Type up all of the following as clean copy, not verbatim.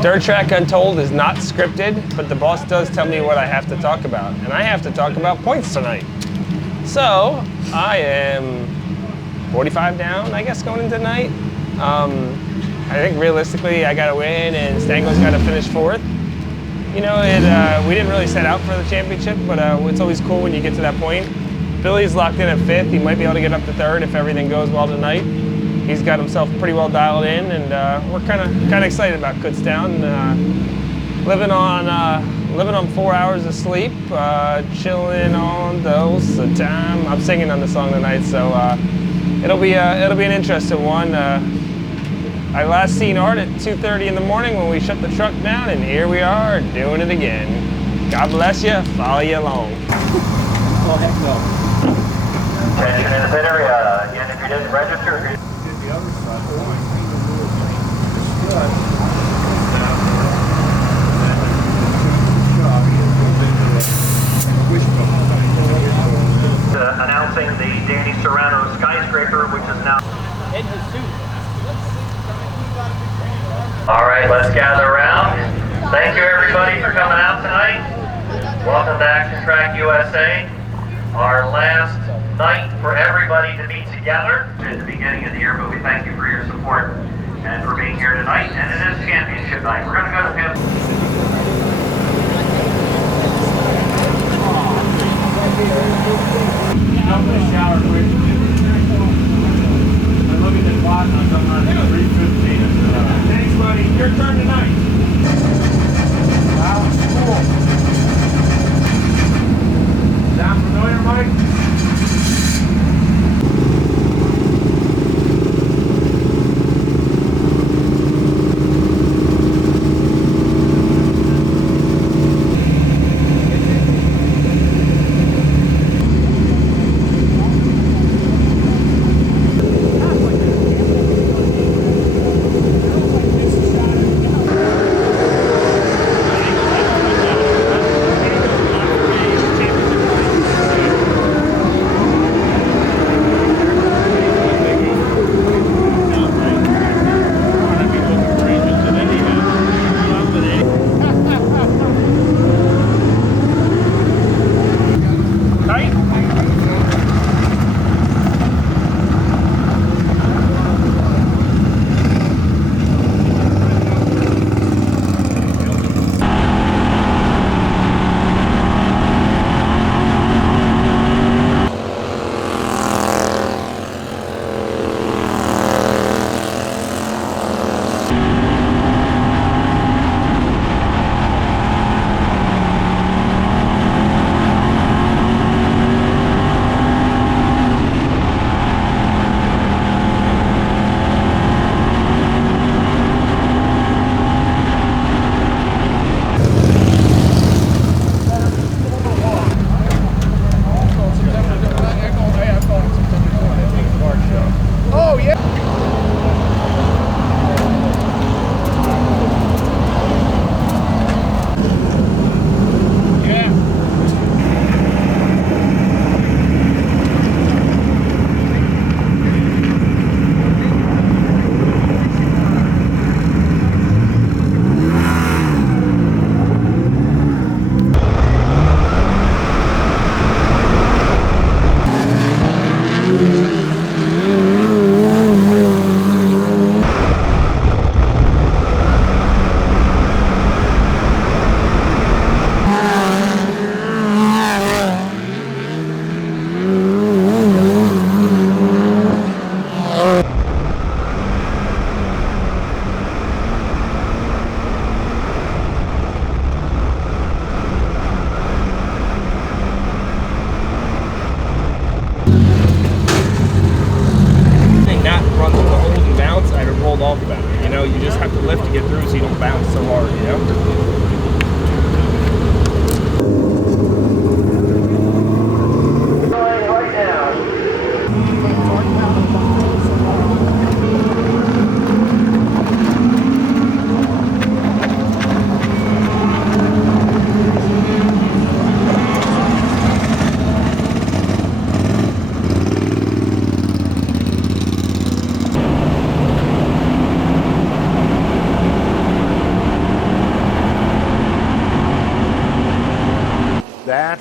Dirt Track Untold is not scripted, but the boss does tell me what I have to talk about. And I have to talk about points tonight. So, I am 45 down, I guess, going into tonight. I think realistically, I got to win and Stango's got to finish 4th. You know, we didn't really set out for the championship, but it's always cool when you get to that point. Billy's locked in at 5th. He might be able to get up to 3rd if everything goes well tonight. He's got himself pretty well dialed in, and we're kind of excited about Kutztown. Living on 4 hours of sleep, chilling on those time. I'm singing on the song tonight, so it'll be an interesting one. I last seen Art at 2:30 in the morning when we shut the truck down, and here we are doing it again. God bless you. Follow you along. Oh heck no. Attention in the pit area. Again, if you didn't register. The other side. Announcing the Danny Serrano skyscraper, which is now. All right, let's gather around. Thank you everybody for coming out tonight. Welcome to Action Track USA. Our last night for everybody to be together at the beginning of the year, but we thank you for your support and for being here tonight. And it is championship night. We're going to go to him. Jump in the shower quick. I'm looking at the watch and I'm coming on 3:15. Thanks, buddy. Your turn tonight. Wow, cool. Sound familiar, Mike?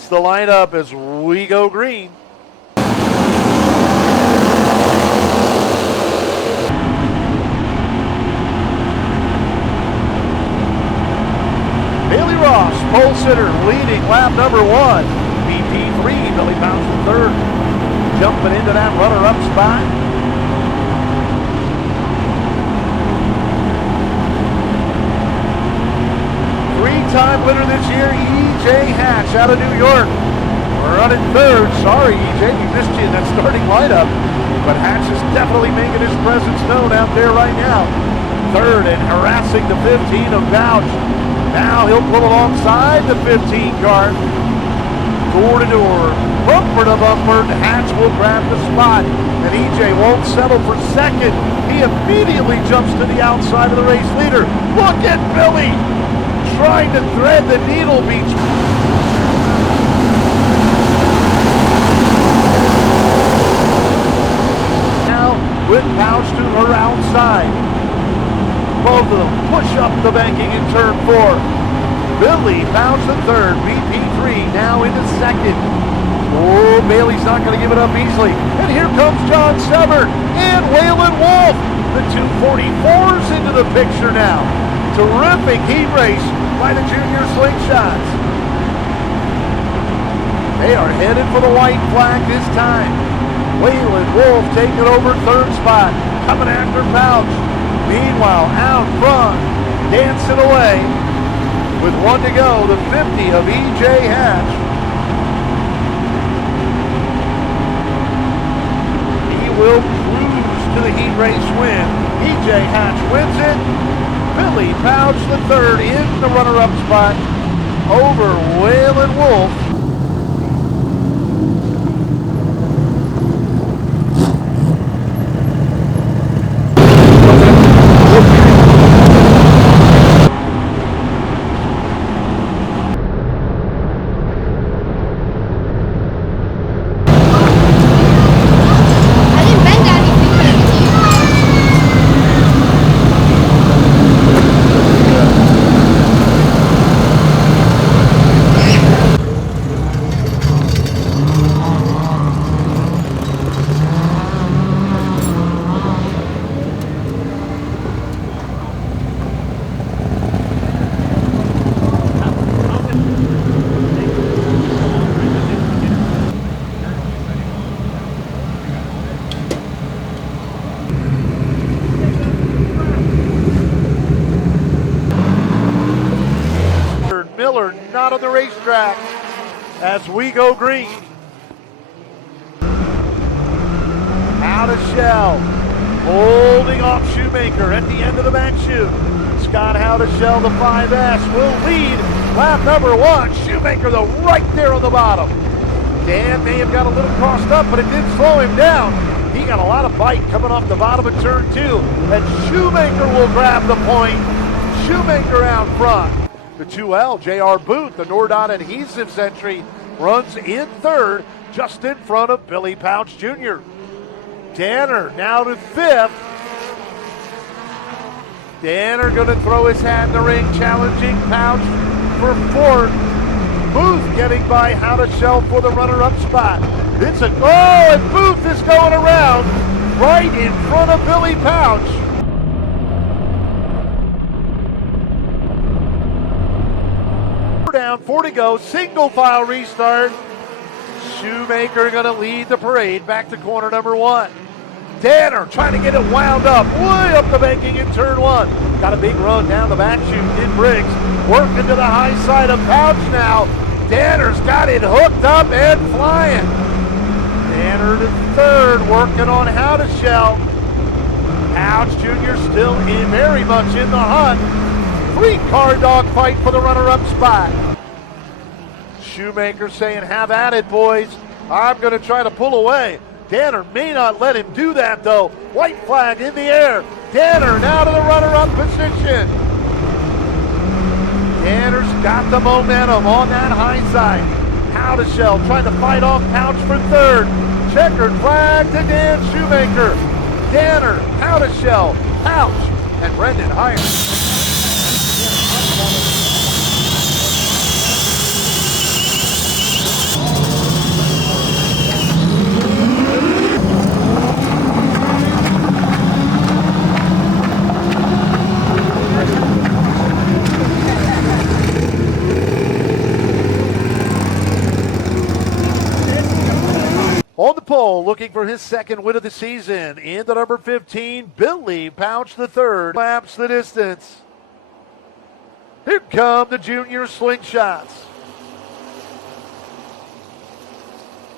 the lineup as we go green. Bailey Ross, pole sitter, leading lap number 1. BP3, Billy Pauch in third. Jumping into that runner-up spot. Three-time winner this year, E.J. Hatch out of New York. Running third. Sorry, E.J., we missed you in that starting lineup. But Hatch is definitely making his presence known out there right now. Third and harassing the 15 of Pauch. Now he'll pull alongside the 15 car. Door to door, bumper to bumper, Hatch will grab the spot. And E.J. won't settle for second. He immediately jumps to the outside of the race leader. Look at Billy trying to thread the needle beach. Now with Pauch to her outside. Both of them push up the banking in turn 4. Billy Pauch the third, BP3 now into second. Oh, Bailey's not going to give it up easily. And here comes John Severn and Waylon Wolf. The 244s into the picture now. Terrific heat race by the junior slingshots. They are headed for the white flag this time. Waylon Wolf taking over third spot, coming after Pauch. Meanwhile, out front, dancing away with 1 to go, the 50 of E.J. Hatch. He will cruise to the heat race win. E.J. Hatch wins it. Billy Pauch the third in the runner-up spot over Waylon Wolf. Not on the racetrack as we go green. Out of Shell, holding off Shoemaker at the end of the back chute. Scott Howdeshell, the 5S, will lead lap number 1. Shoemaker, though, right there on the bottom. Dan may have got a little crossed up, but it didn't slow him down. He got a lot of bite coming off the bottom of turn 2, and Shoemaker will grab the point. Shoemaker out front. The 2L, J.R. Booth, the Nordon Adhesives entry, runs in third, just in front of Billy Pauch Jr. Danner now to 5th. Danner going to throw his hat in the ring, challenging Pauch for 4th. Booth getting by Howdeshell for the runner-up spot. It's a goal, and Booth is going around right in front of Billy Pauch. Down, 4 to go, single file restart. Shoemaker going to lead the parade back to corner number 1. Danner trying to get it wound up, way up the banking in turn 1. Got a big run down the back chute, did Briggs. Working to the high side of Pauch now. Danner's got it hooked up and flying. Danner to 3rd, working on Howdeshell. Pauch Jr. still very much in the hunt. 3-car dogfight for the runner-up spot. Shoemaker saying, have at it, boys. I'm going to try to pull away. Danner may not let him do that, though. White flag in the air. Danner now to the runner-up position. Danner's got the momentum on that high side. Howdeshell trying to fight off Pauch for 3rd. Checkered flag to Dan Shoemaker. Danner, Howdeshell, Pauch, and Brendan Hires. looking for his second win of the season. Into number 15, Billy Pauch the third. Laps the distance. Here come the junior slingshots.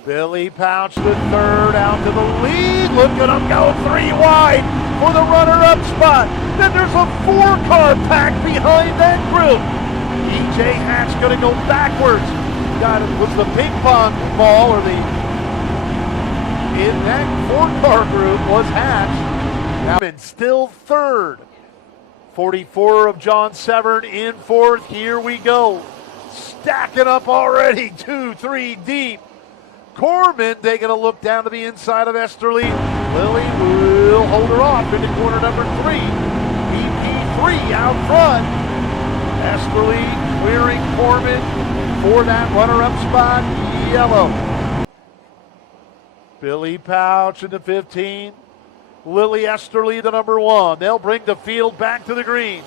Billy Pauch the third out to the lead. Look at him go 3 wide for the runner-up spot. Then there's a 4-car pack behind that group. BJ Hatch going to go backwards. Got it. Was the ping pong ball or the in that 4-car group was Hatch. Now still third. 44 of John Severn in fourth. Here we go. Stacking up already. 2, 3 deep. Corman taking a look down to the inside of Esterly. Lily will hold her off into corner number 3. BP3 out front. Esterly clearing Corman for that runner-up spot. Yellow. Billy Pauch in the 15. Lily Esterly the number 1. They'll bring the field back to the green.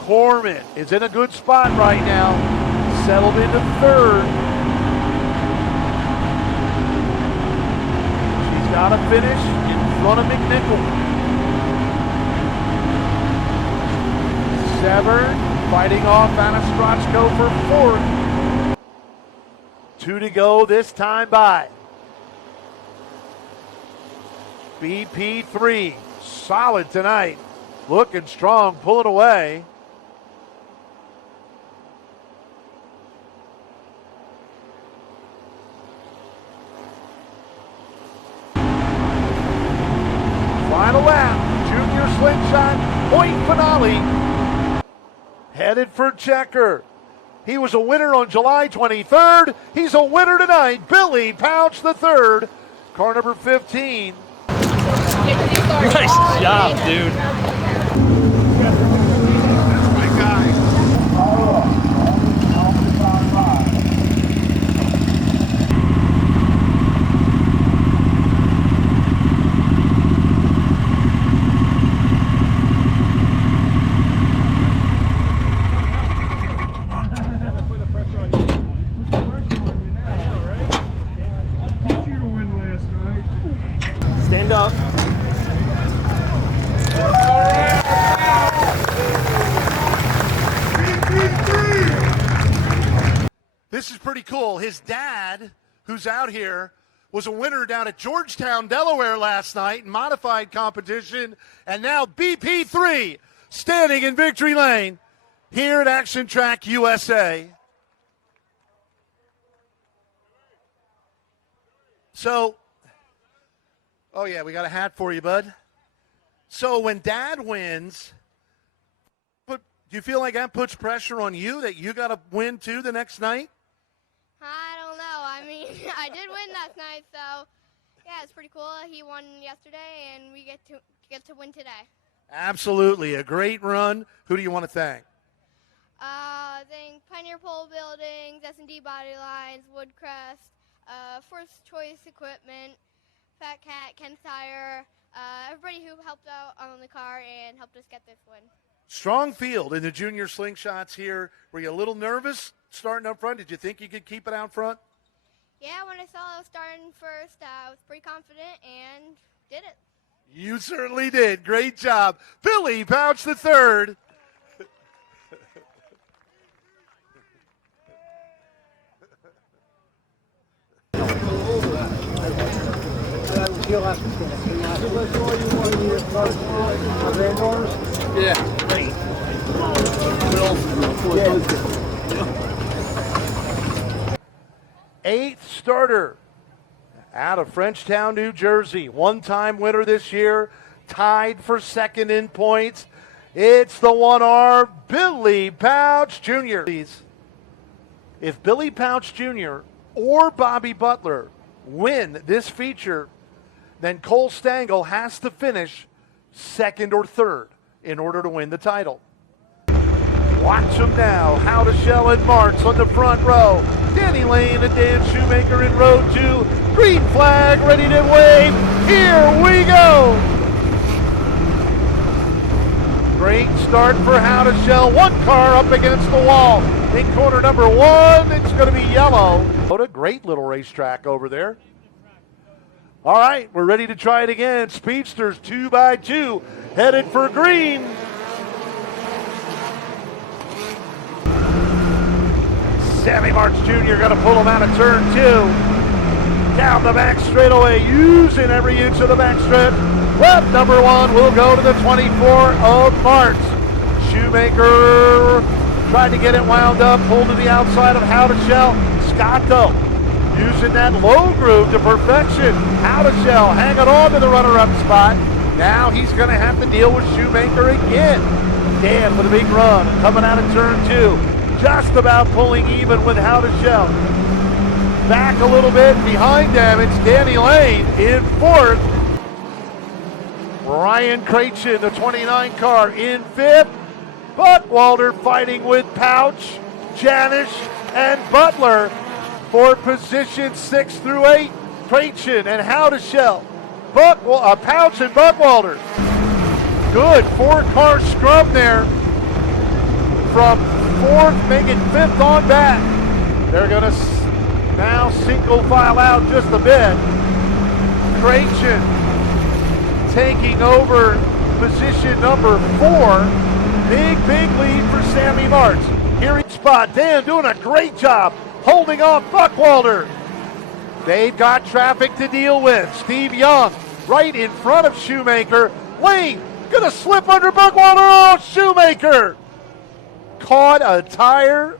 Corman is in a good spot right now. Settled into third. She's got to finish in front of McNichol. Severn fighting off Anna Strachko for 4th. 2 to go this time by. BP3, solid tonight. Looking strong, pulling away. Final lap, junior slingshot, point finale. Headed for Checker. He was a winner on July 23rd. He's a winner tonight. Billy Pauch the third. Car number 15. Nice job, dude. Stand up. This is pretty cool. His dad, who's out here, was a winner down at Georgetown, Delaware last night in modified competition, and now BP3 standing in victory lane here at Action Track USA. So, oh yeah, we got a hat for you, bud. So when Dad wins, do you feel like that puts pressure on you that you got to win too the next night? I don't know. I mean, I did win last night, so yeah, it's pretty cool. He won yesterday, and we get to win today. Absolutely, a great run. Who do you want to thank? Thank Pioneer Pole Buildings, S&D Body Lines, Woodcrest, First Choice Equipment, Fat Cat, Ken Tire, everybody who helped out on the car and helped us get this win. Strong field in the junior slingshots here. Were you a little nervous starting up front? Did you think you could keep it out front? Yeah, when I saw I was starting first, I was pretty confident and did it. You certainly did. Great job. Billy Pauch the third. Eighth starter out of Frenchtown, New Jersey. One-time winner this year, tied for second in points. It's the 1R, Billy Pauch Jr. If Billy Pauch Jr. or Bobby Butler win this feature, then Cole Stengel has to finish second or third in order to win the title. Watch them now. Howdeshell and Martz on the front row. Danny Lane and Dan Shoemaker in row 2. Green flag ready to wave. Here we go. Great start for Howdeshell. One car up against the wall. In corner number 1, it's going to be yellow. What a great little racetrack over there. All right, we're ready to try it again. Speedsters 2x2 headed for green. Sammy March Jr. going to pull him out of turn 2. Down the back straightaway, using every inch of the back strip. Lap number 1 will go to the 24 of March. Shoemaker tried to get it wound up, pulled to the outside of How to Shell. Scotto using that low groove to perfection. How to Shell hanging on to the runner-up spot. Now he's going to have to deal with Shoemaker again. Dan with a big run coming out of turn 2. Just about pulling even with How to Shell. Back a little bit behind them, it's Danny Lane in 4th. Ryan Cratchin, the 29 car, in 5th. Buckwalter fighting with Pauch, Janish, and Butler for position 6 through 8. Cratchin and How to Shell. Pauch and Buckwalter. Good 4-car scrum there from 4th, making 5th on back. They're going to now single file out just a bit. Cratchin taking over position number 4. Big lead for Sammy March. Here in spot. Dan doing a great job holding off Buckwalter. They've got traffic to deal with. Steve Young right in front of Shoemaker. Lane gonna slip under Buckwalter. Oh, Shoemaker caught a tire.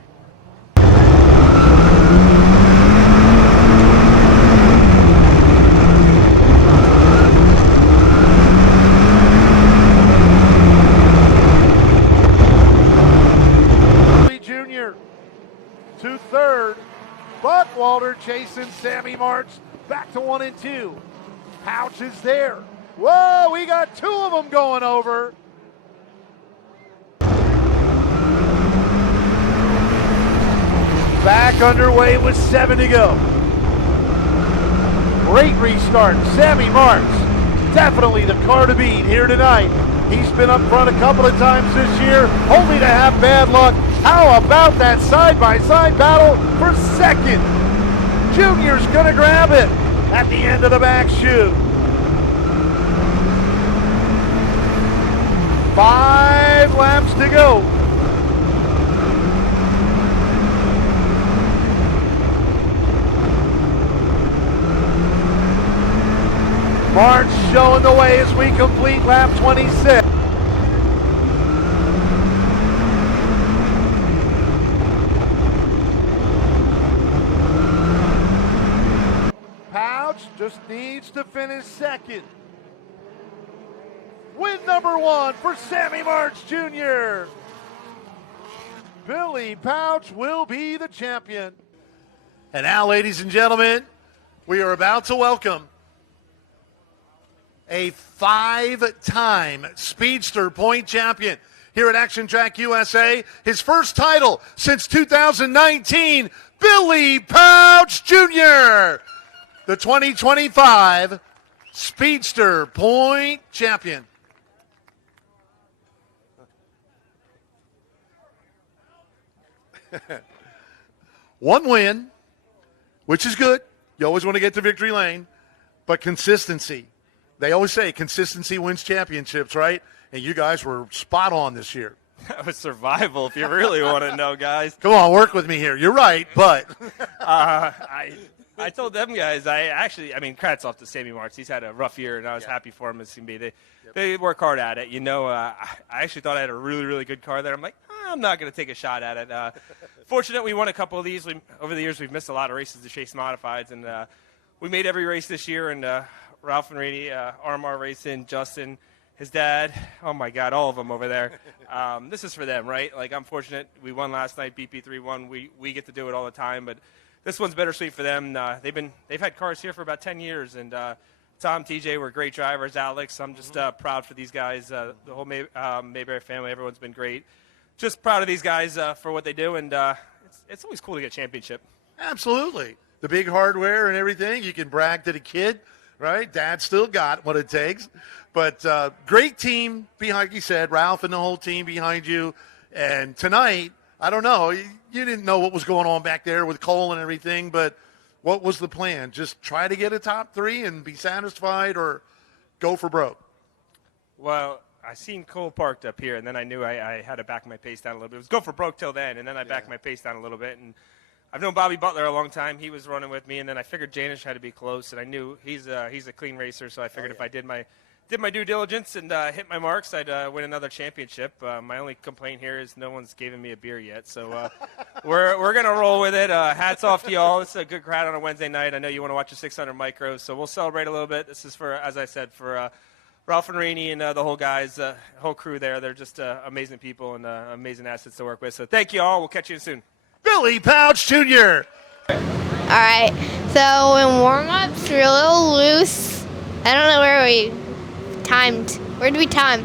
Jr. to 3rd. Buckwalter chasing Sammy March back to 1 and 2. Pauch is there. Whoa, we got 2 of them going over. Back underway with 7 to go. Great restart. Sammy March, definitely the car to beat here tonight. He's been up front a couple of times this year, only to have bad luck. How about that side-by-side battle for 2nd? Junior's gonna grab it at the end of the back chute. 5 laps to go. March showing the way as we complete lap 26. Pauch just needs to finish 2nd. Win number 1 for Sammy March Jr. Billy Pauch will be the champion. And now, ladies and gentlemen, we are about to welcome a 5-time Speedster Point champion here at Action Track USA. His first title since 2019, Billy Pauch Jr., the 2025 Speedster Point champion. One win, which is good. You always want to get to victory lane, but consistency. They always say consistency wins championships, right? And you guys were spot on this year. That was survival, if you really want to know, guys. Come on, work with me here. You're right, but I told them guys, I mean, crats off to Sammy March. He's had a rough year, and I was happy for him as can be. They work hard at it. You know, I actually thought I had a really, really good car there. I'm like, I'm not going to take a shot at it. Fortunate we won a couple of these. Over the years, we've missed a lot of races to chase modifieds, and we made every race this year, and Ralph and Rady, RMR Racing, Justin, his dad, oh my God, all of them over there. This is for them, right? Like, I'm fortunate. We won last night, BP3 won. We get to do it all the time, but this one's bittersweet for them. They've had cars here for about 10 years, and Tom, TJ were great drivers. Alex, I'm just proud for these guys. The whole Mayberry family, everyone's been great. Just proud of these guys for what they do, and it's always cool to get a championship. absolutely. The big hardware and everything, you can brag to the kid, right? Dad still got what it takes. But great team behind, like you said, Ralph and the whole team behind you. And tonight, I don't know, you didn't know what was going on back there with Cole and everything, but What was the plan? Just try to get a top 3 and be satisfied, or go for broke? Well, I seen Cole parked up here, and then I knew I had to back my pace down a little bit. It was go for broke till then, and then I backed my pace down a little bit. And I've known Bobby Butler a long time. He was running with me, and then I figured Janish had to be close, and I knew he's a clean racer, so I figured if I did my due diligence and hit my marks, I'd win another championship. My only complaint here is no one's given me a beer yet, so we're gonna roll with it. Hats off to y'all. It's a good crowd on a Wednesday night. I know you want to watch the 600 micros, so we'll celebrate a little bit. This is for, as I said, for Ralph and Rainey and the whole guys, whole crew there. They're just amazing people and amazing assets to work with. So thank you all. We'll catch you soon. Billy Pauch Jr. All right, so in warm-ups, we're a little loose. I don't know where we timed. Where did we time?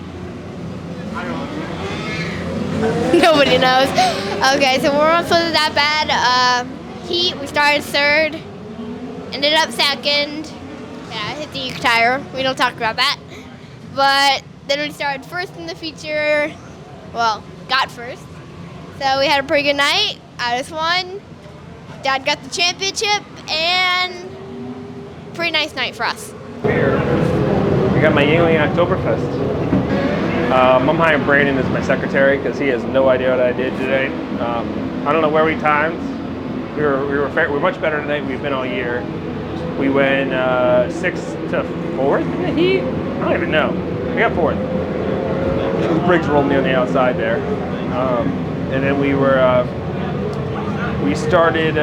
Nobody knows. Okay, so warm-ups wasn't that bad. Heat, we started third, ended up second. Yeah, I hit the uke tire. We don't talk about that. But then we started first in the feature. Well, got first. So we had a pretty good night. I just won. Dad got the championship, and pretty nice night for us. Here, I got my Yingling Oktoberfest. I'm hiring Branden as my secretary because he has no idea what I did today. I don't know where we timed. We were much better tonight. We've been all year. We went 6th to 4th in the heat. I don't even know. We got 4th. Briggs rolled me on the outside there, and then we started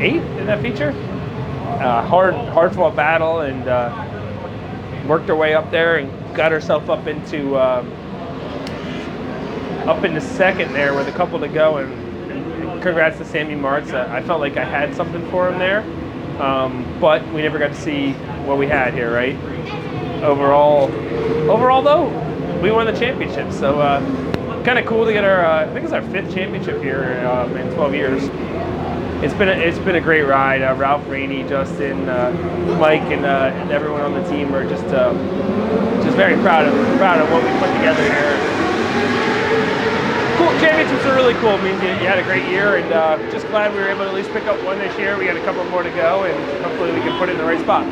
8th in that feature. Hard fought battle, and worked our way up there and got ourselves up into second there with a couple to go. And congrats to Sammy Martz. I felt like I had something for him there, but we never got to see what we had here, right? Overall though, we won the championship. So kind of cool to get our, I think it's our 5th championship here in 12 years. It's been a great ride. Ralph, Rainey, Justin, Mike, and everyone on the team are just very proud of what we put together here. Cool, championships are really cool. It means you had a great year, and just glad we were able to at least pick up one this year. We got a couple more to go, and hopefully we can put it in the right spot.